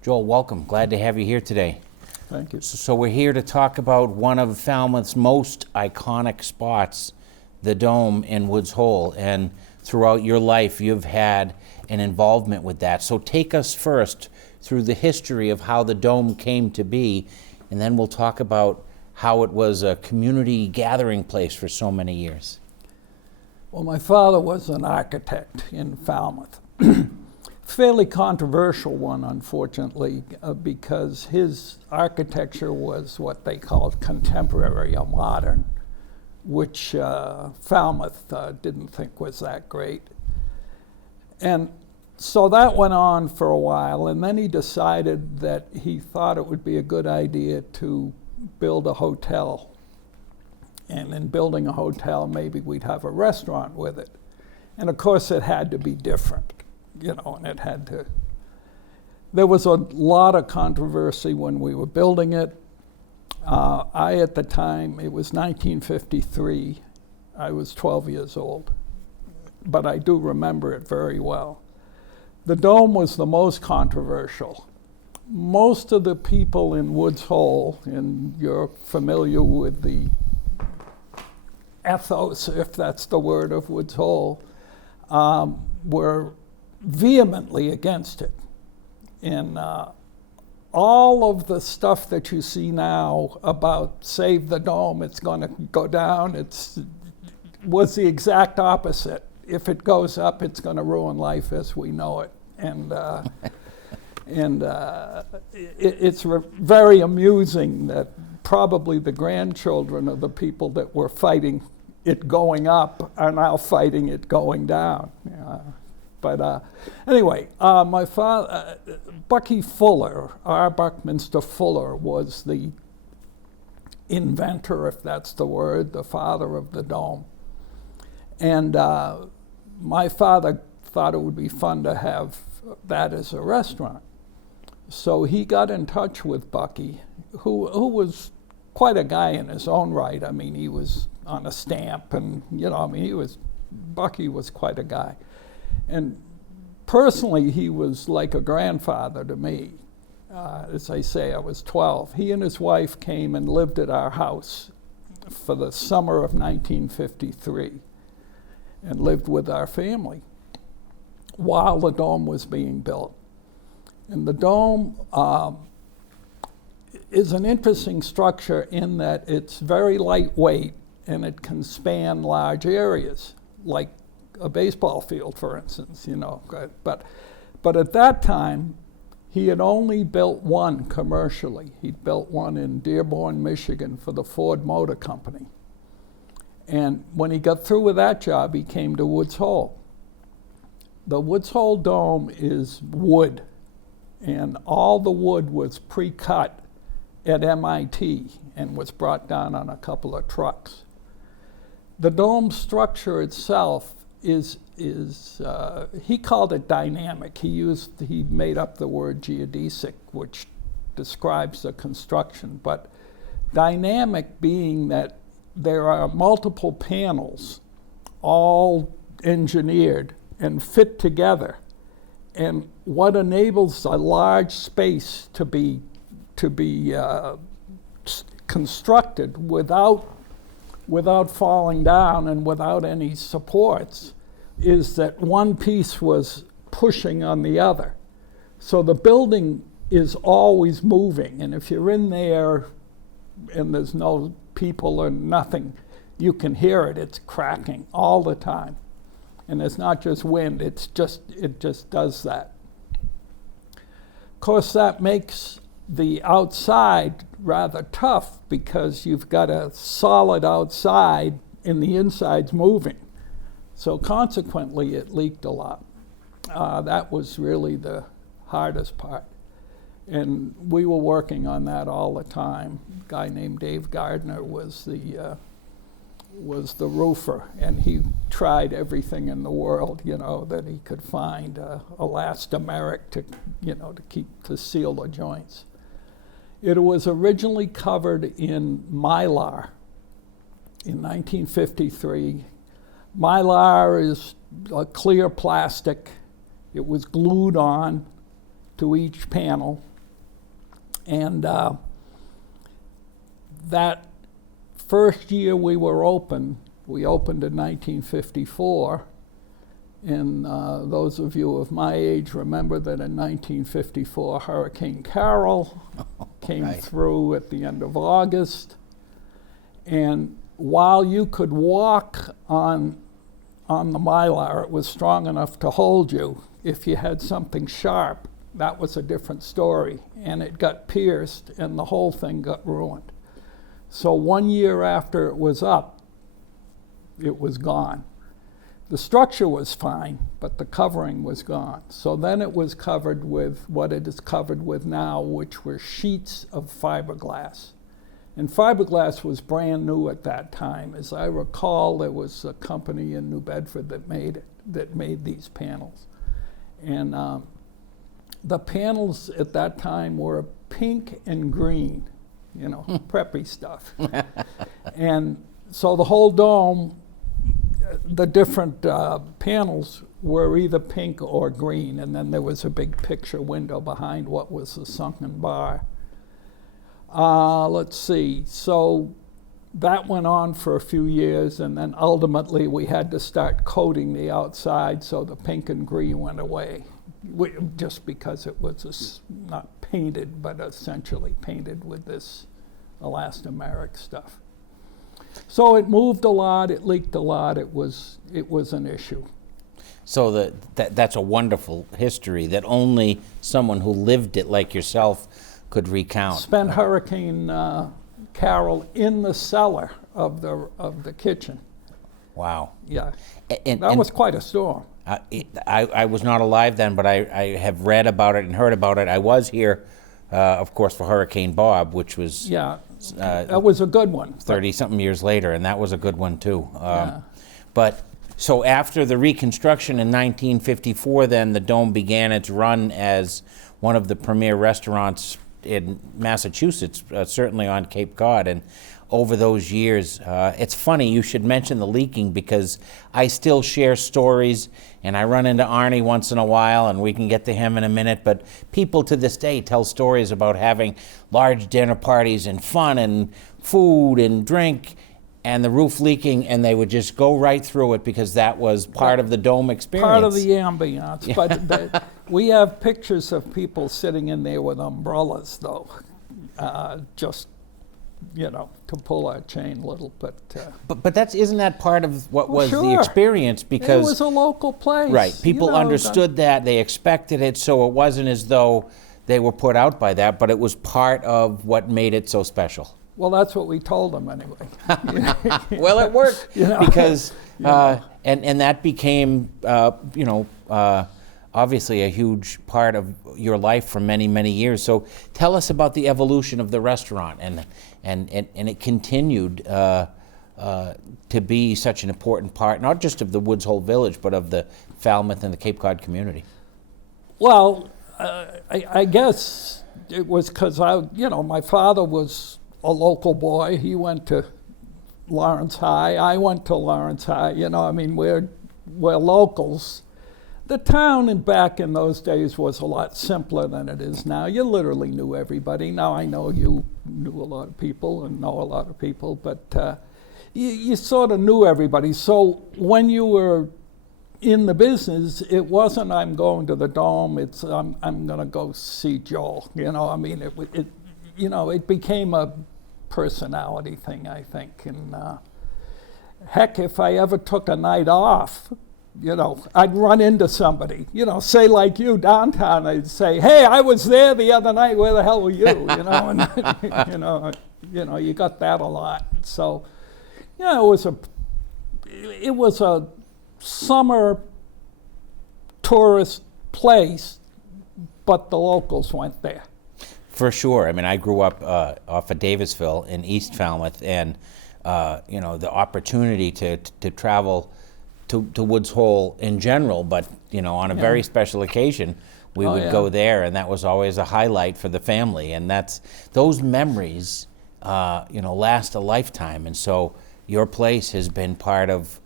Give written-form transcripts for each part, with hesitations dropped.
Joel, welcome. Glad to have you here today. Thank you. So we're here to talk about one of Falmouth's most iconic spots, the Dome in Woods Hole. And throughout your life, you've had an involvement with that. So take us first through the history of how the Dome came to be, and then we'll talk about how it was a community gathering place for so many years. Well, my father was an architect in Falmouth. Fairly controversial one, unfortunately, because his architecture was what they called contemporary or modern, which Falmouth didn't think was that great. And so that went on for a while, and then he decided that he thought it would be a good idea to build a hotel. And in building a hotel, maybe we'd have a restaurant with it. And of course, it had to be different, and it had to. There was a lot of controversy when we were building it. At the time, it was 1953. I was 12 years old, but I do remember it very well. The Dome was the most controversial. Most of the people in Woods Hole, and you're familiar with the ethos, if that's the word, of Woods Hole, were vehemently against it. And all of the stuff that you see now about save the Dome, it's going to go down, was the exact opposite. If it goes up, it's going to ruin life as we know it. And it's very amusing that probably the grandchildren of the people that were fighting it going up are now fighting it going down. Anyway, my father, Bucky Fuller, R. Buckminster Fuller, was the inventor, if that's the word, the father of the Dome. And my father thought it would be fun to have that as a restaurant. So he got in touch with Bucky, who was quite a guy in his own right. I mean, he was on a stamp, and Bucky was quite a guy. And personally, he was like a grandfather to me. As I say, I was 12. He and his wife came and lived at our house for the summer of 1953 and lived with our family while the Dome was being built. And the Dome is an interesting structure in that it's very lightweight and it can span large areas, like a baseball field, for instance, But at that time, he had only built one commercially. He'd built one in Dearborn, Michigan for the Ford Motor Company. And when he got through with that job, he came to Woods Hole. The Woods Hole Dome is wood, and all the wood was pre-cut at MIT and was brought down on a couple of trucks. The dome structure itself is he called it dynamic. He made up the word geodesic, which describes the construction, but dynamic being that there are multiple panels, all engineered and fit together. And what enables a large space to be constructed without falling down and without any supports is that one piece was pushing on the other. So the building is always moving, and if you're in there and there's no people or nothing, you can hear it. It's cracking all the time. And it's not just wind, it just does that. Of course, that makes the outside rather tough because you've got a solid outside and the inside's moving. So consequently, it leaked a lot. That was really the hardest part. And we were working on that all the time. A guy named Dave Gardner was the roofer, and he tried everything in the world, that he could find, elastomeric to seal the joints. It was originally covered in Mylar in 1953. Mylar is a clear plastic. It was glued on to each panel, And that first year we were open, we opened in 1954. And those of you of my age remember that in 1954, Hurricane Carol came through at the end of August. And while you could walk on the mylar, it was strong enough to hold you. If you had something sharp, that was a different story. And it got pierced, and the whole thing got ruined. So 1 year after it was up, it was gone. The structure was fine, but the covering was gone. So then it was covered with what it is covered with now, which were sheets of fiberglass. And fiberglass was brand new at that time. As I recall, there was a company in New Bedford that made these panels. And the panels at that time were pink and green, you know, preppy stuff. And so the whole dome, the different panels were either pink or green, and then there was a big picture window behind what was the sunken bar. Let's see, so that went on for a few years, and then ultimately we had to start coating the outside, so the pink and green went away, just because it was not painted, but essentially painted with this elastomeric stuff. So it moved a lot, it leaked a lot, it was an issue. So that's a wonderful history that only someone who lived it like yourself could recount. Spent Hurricane Carol in the cellar of the kitchen. Wow. Yeah, And that was quite a storm. I was not alive then, but I have read about it and heard about it. I was here, of course, for Hurricane Bob, which was... Yeah. That was a good one. 30-something years later, and that was a good one, too. But so after the reconstruction in 1954, then the Dome began its run as one of the premier restaurants in Massachusetts, certainly on Cape Cod. And over those years, it's funny, you should mention the leaking, because I still share stories, and I run into Ernie once in a while, and we can get to him in a minute, but people to this day tell stories about having large dinner parties and fun and food and drink, and the roof leaking, and they would just go right through it because that was part of the Dome experience. Part of the ambiance, but we have pictures of people sitting in there with umbrellas, though, just, you know, to pull our chain a little bit. But isn't that part of what was sure. the experience? Because it was a local place. Right, people understood that, they expected it, so it wasn't as though they were put out by that, but it was part of what made it so special. Well, that's what we told them anyway. Well, it worked, you know? because, and that became, obviously a huge part of your life for many, many years. So tell us about the evolution of the restaurant, and it continued to be such an important part, not just of the Woods Hole Village, but of the Falmouth and the Cape Cod community. Well, I guess it was because my father was a local boy. He went to Lawrence High. I went to Lawrence High. We're locals. The town back in those days was a lot simpler than it is now. You literally knew everybody. Now I know you knew a lot of people and know a lot of people, but you sort of knew everybody. So when you were in the business, it wasn't I'm going to the Dome, it's I'm going to go see Joel. It became a personality thing, I think. And heck, if I ever took a night off, I'd run into somebody, say like you downtown, I'd say, hey, I was there the other night, where the hell were you? And, you got that a lot. So, it was a summer tourist place, but the locals went there. For sure. I grew up off of Davisville in East Falmouth, and the opportunity to travel to Woods Hole in general, but on a very special occasion, we would go there, and that was always a highlight for the family. And those memories, last a lifetime. And so your place has been part of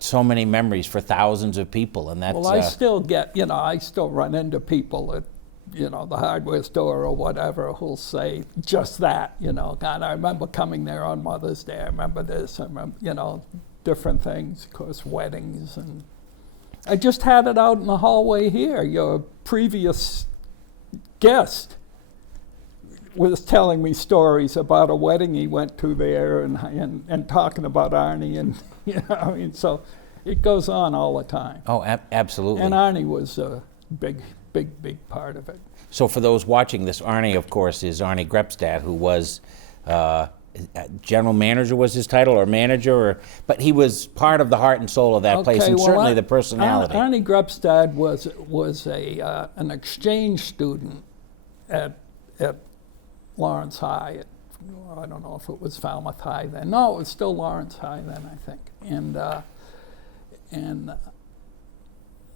so many memories for thousands of people, and that's. Well, I still get, I still run into people at the hardware store or whatever, who'll say just that, God, I remember coming there on Mother's Day. I remember this. I remember, different things, of course, weddings. And I just had it out in the hallway here. Your previous guest was telling me stories about a wedding he went to there and talking about Ernie. And, so it goes on all the time. Oh, absolutely. And Ernie was a big part of it. So for those watching this, Ernie, of course, is Ernie Grepstad, who was general manager was his title, or manager, but he was part of the heart and soul of that place, and certainly the personality. Ernie Grepstad was an exchange student at Lawrence High. I don't know if it was Falmouth High then. No, it was still Lawrence High then, I think. And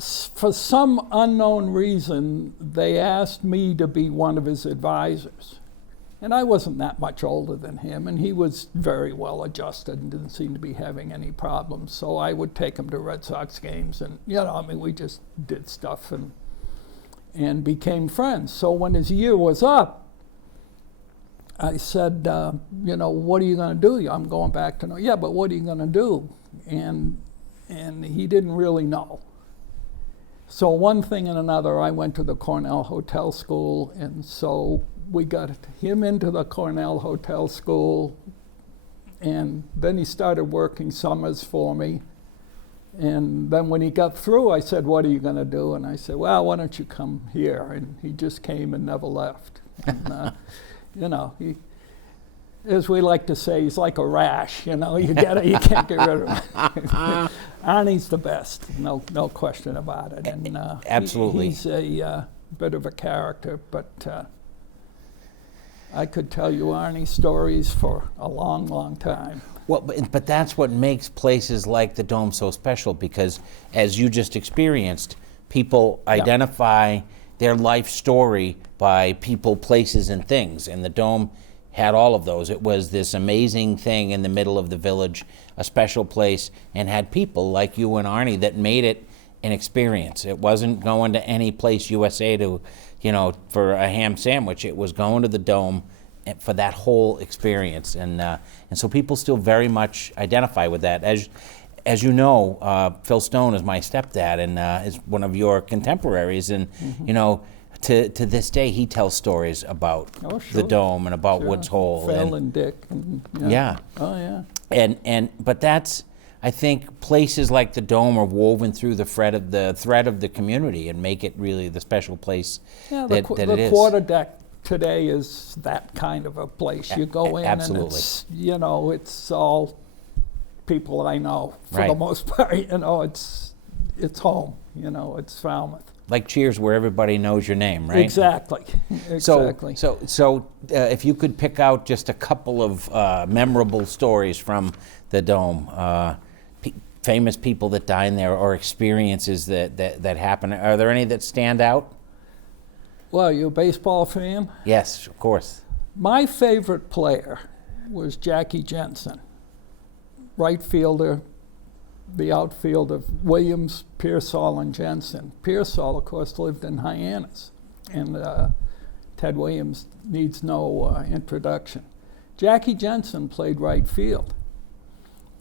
for some unknown reason, they asked me to be one of his advisors. And I wasn't that much older than him, and he was very well adjusted and didn't seem to be having any problems. So I would take him to Red Sox games, and we just did stuff and became friends. So when his year was up, I said, what are you going to do? I'm going back to yeah, but what are you going to do? And he didn't really know. So one thing and another, I went to the Cornell Hotel School, and so we got him into the Cornell Hotel School, and then he started working summers for me. And then when he got through, I said, what are you going to do? And I said, well, why don't you come here? And he just came and never left. And, he, as we like to say, he's like a rash, you can't get rid of him. Ernie's the best, no question about it. And absolutely. He's a bit of a character, but I could tell you Ernie stories for a long, long time. Well, but that's what makes places like the Dome so special, because as you just experienced, people identify their life story by people, places, and things. And the Dome had all of those. It was this amazing thing in the middle of the village, a special place, and had people like you and Ernie that made it an experience. It wasn't going to any place USA to, for a ham sandwich. It was going to the Dome for that whole experience. And so people still very much identify with that. As you know, Phil Stone is my stepdad and is one of your contemporaries. And, to this day, he tells stories about the Dome and about Woods Hole. Phil and Dick. And, yeah. Oh, yeah. But that's, I think, places like the Dome are woven through the thread of the community and make it really the special place that it is. The quarter deck today is that kind of a place. You go in absolutely. And it's all people I know for the most part. It's home. It's Falmouth. Like Cheers, where everybody knows your name, right? Exactly. So if you could pick out just a couple of memorable stories from the Dome, famous people that dine there or experiences that happen, are there any that stand out? Well, you a baseball fan? Yes, of course. My favorite player was Jackie Jensen, right fielder, the outfield of Williams, Pearsall, and Jensen. Pearsall, of course, lived in Hyannis, and Ted Williams needs no introduction. Jackie Jensen played right field.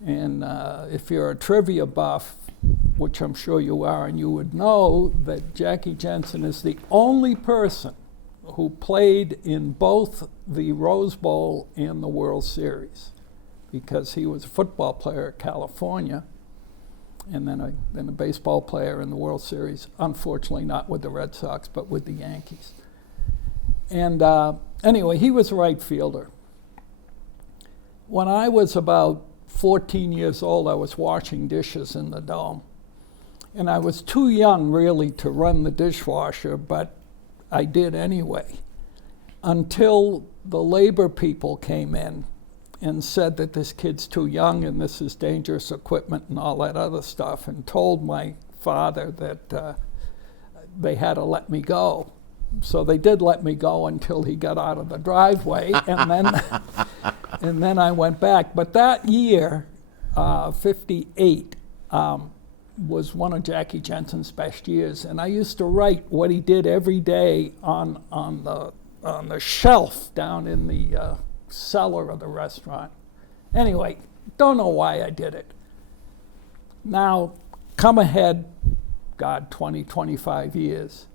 And if you're a trivia buff, which I'm sure you are, and you would know that Jackie Jensen is the only person who played in both the Rose Bowl and the World Series, because he was a football player at California, and then a baseball player in the World Series, unfortunately not with the Red Sox, but with the Yankees. And anyway, he was a right fielder. When I was about 14 years old, I was washing dishes in the Dome. And I was too young, really, to run the dishwasher, but I did anyway, until the labor people came in and said that this kid's too young and this is dangerous equipment and all that other stuff, and told my father that they had to let me go. So they did let me go until he got out of the driveway, and then I went back. But that year, 58, was one of Jackie Jensen's best years, and I used to write what he did every day on the shelf down in the cellar of the restaurant. Anyway, don't know why I did it. Now, come ahead, God, 20, 25 years,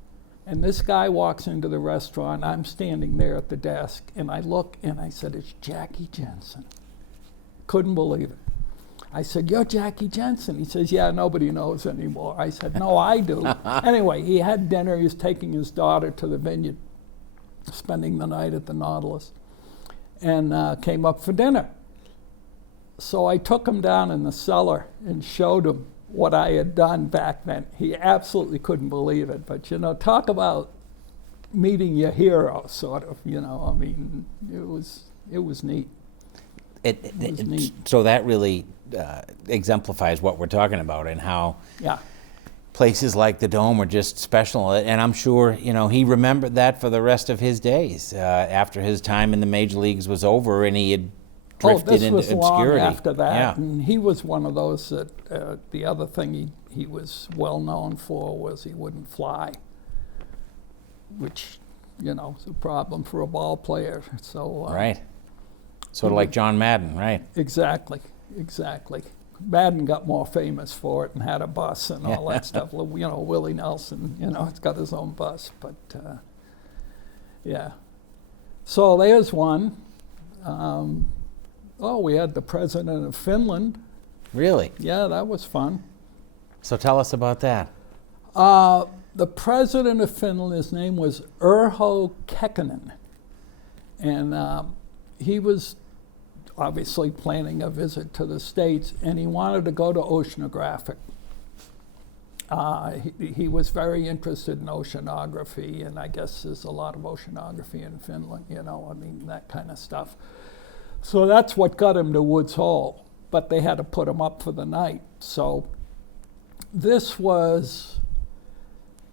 and this guy walks into the restaurant. I'm standing there at the desk, and I look, and I said, it's Jackie Jensen. Couldn't believe it. I said, you're Jackie Jensen. He says, yeah, nobody knows anymore. I said, no, I do. Anyway, he had dinner. He was taking his daughter to the vineyard, spending the night at the Nautilus, and came up for dinner. So I took him down in the cellar and showed him what I had done back then. He absolutely couldn't believe it. But, you know, talk about meeting your hero, sort of, you know. I mean, it was neat. It was neat. So that really exemplifies what we're talking about, and how Yeah. places like the Dome are just special. And I'm sure, you know, he remembered that for the rest of his days, after his time in the major leagues was over and he had drifted into this was obscurity. long after that. Yeah. And he was one of those that, the other thing he was well known for was he wouldn't fly, which, you know, is a problem for a ball player. So Right. Sort of like John Madden, right? Exactly. Madden got more famous for it and had a bus and all that stuff. You know, Willie Nelson, you know, it's got his own bus. But, yeah. So there's one. We had the president of Finland. Really? Yeah, that was fun. So tell us about that. The president of Finland, his name was Urho Kekkonen. And he was obviously planning a visit to the States, and he wanted to go to oceanographic. He was very interested in oceanography, and I guess there's a lot of oceanography in Finland, you know, I mean, that kind of stuff. So that's what got him to Woods Hole, but they had to put him up for the night. So this was,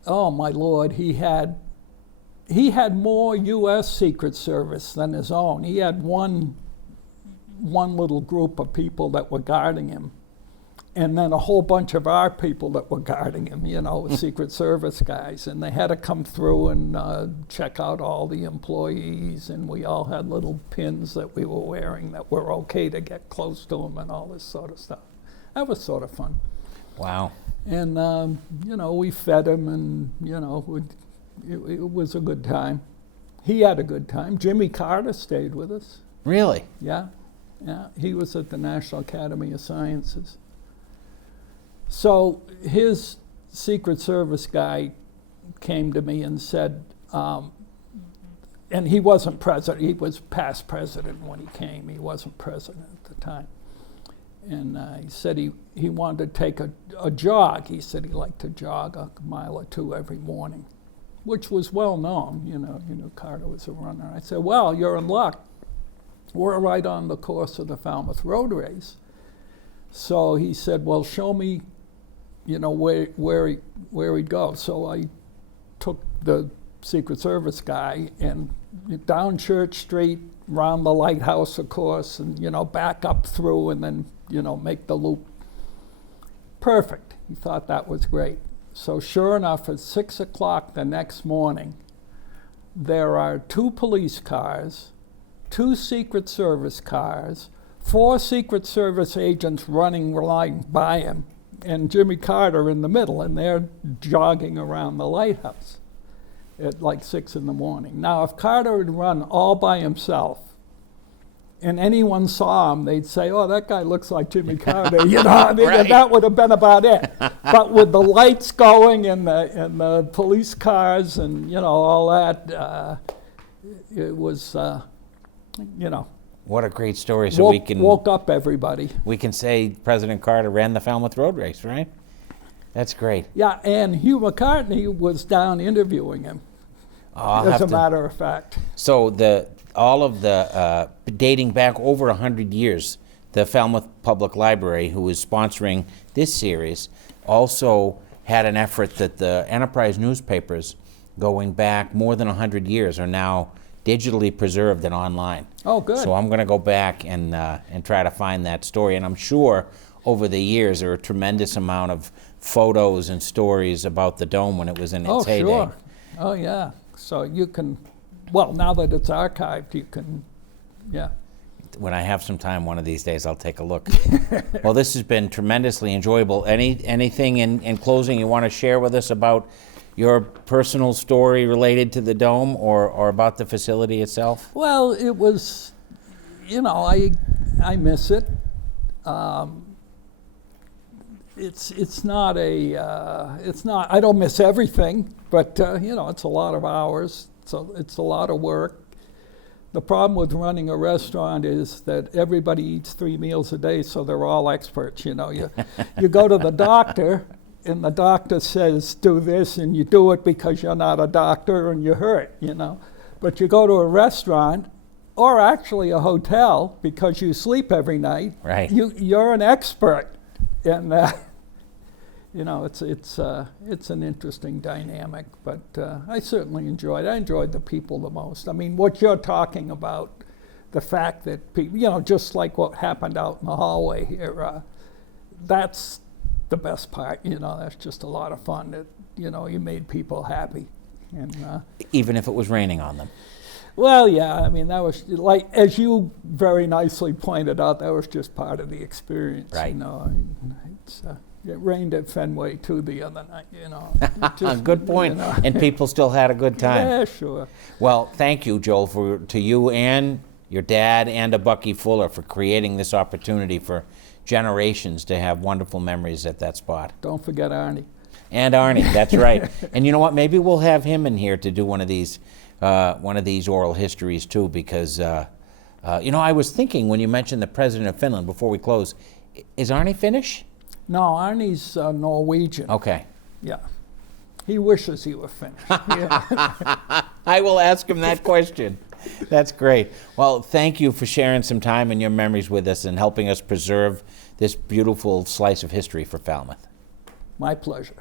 oh my Lord, he had more U.S. Secret Service than his own. He had one little group of people that were guarding him, and then a whole bunch of our people that were guarding him, you know, Secret Service guys. And they had to come through and check out all the employees, and we all had little pins that we were wearing that were okay to get close to him and all this sort of stuff. That was sort of fun. Wow. And, you know, we fed him, and, you know, it was a good time. He had a good time. Jimmy Carter stayed with us. Really? Yeah. He was at the National Academy of Sciences. So his Secret Service guy came to me and said, and he wasn't president, he was past president when he came. He wasn't president at the time. And he said he wanted to take a jog. He said he liked to jog a mile or two every morning, which was well known. You know Carter was a runner. I said, well, you're in luck. We're right on the course of the Falmouth Road Race. So he said, well, show me, you know, where he'd go. So I took the Secret Service guy and down Church Street, around the lighthouse, of course, and, you know, back up through and then, you know, make the loop. Perfect. He thought that was great. So sure enough, at 6 o'clock the next morning, there are 2 police cars, 2 Secret Service cars, 4 Secret Service agents running right by him, and Jimmy Carter in the middle, and they're jogging around the lighthouse at like 6 in the morning. Now, if Carter had run all by himself, and anyone saw him, they'd say, oh, that guy looks like Jimmy Carter. You know, I mean, Right. that would have been about it. But with the lights going and the police cars and, you know, all that, it was, you know. What a great story. So woke up everybody. we can say President Carter ran the Falmouth Road Race, right? That's great. Yeah, and Hugh McCartney was down interviewing him, as a matter of fact. So all of the dating back over 100 years, the Falmouth Public Library, who is sponsoring this series, also had an effort that the Enterprise newspapers going back more than 100 years are now digitally preserved and online. Oh, good. So I'm going to go back and try to find that story. And I'm sure over the years there are a tremendous amount of photos and stories about the Dome when it was in its heyday. Sure. Oh, yeah. So you can, well, now that it's archived, you can, yeah. When I have some time one of these days, I'll take a look. Well, this has been tremendously enjoyable. Anything in closing you want to share with us about your personal story related to the Dome or about the facility itself? Well, it was, you know, I miss it. It's not I don't miss everything, but you know, it's a lot of hours, so it's a lot of work. The problem with running a restaurant is that everybody eats 3 meals a day, so they're all experts. You know, you go to the doctor, and the doctor says do this, and you do it because you're not a doctor and you're hurt. You know, but you go to a restaurant, or actually a hotel, because you sleep every night. Right. You're an expert, and you know, it's an interesting dynamic, but I certainly enjoyed it. I enjoyed the people the most. I mean, what you're talking about, the fact that people, you know, just like what happened out in the hallway here, that's the best part. You know, that's just a lot of fun. That, you know, you made people happy, and Even if it was raining on them. well, yeah. I mean, that was like, as you very nicely pointed out, that was just part of the experience. Right. You know, it rained at Fenway too the other night, you know. Good point. You know. And people still had a good time. Yeah, sure. Well, thank you, Joel, to you and your dad and to Bucky Fuller for creating this opportunity for generations to have wonderful memories at that spot. Don't forget Ernie. And Arnie, that's right. And you know what? Maybe we'll have him in here to do one of these oral histories too, because you know, I was thinking when you mentioned the president of Finland before we close, is Arnie Finnish? No, Arnie's Norwegian. Okay. Yeah. He wishes he were Finnish. Yeah. I will ask him that question. That's great. Well, thank you for sharing some time and your memories with us and helping us preserve this beautiful slice of history for Falmouth. My pleasure.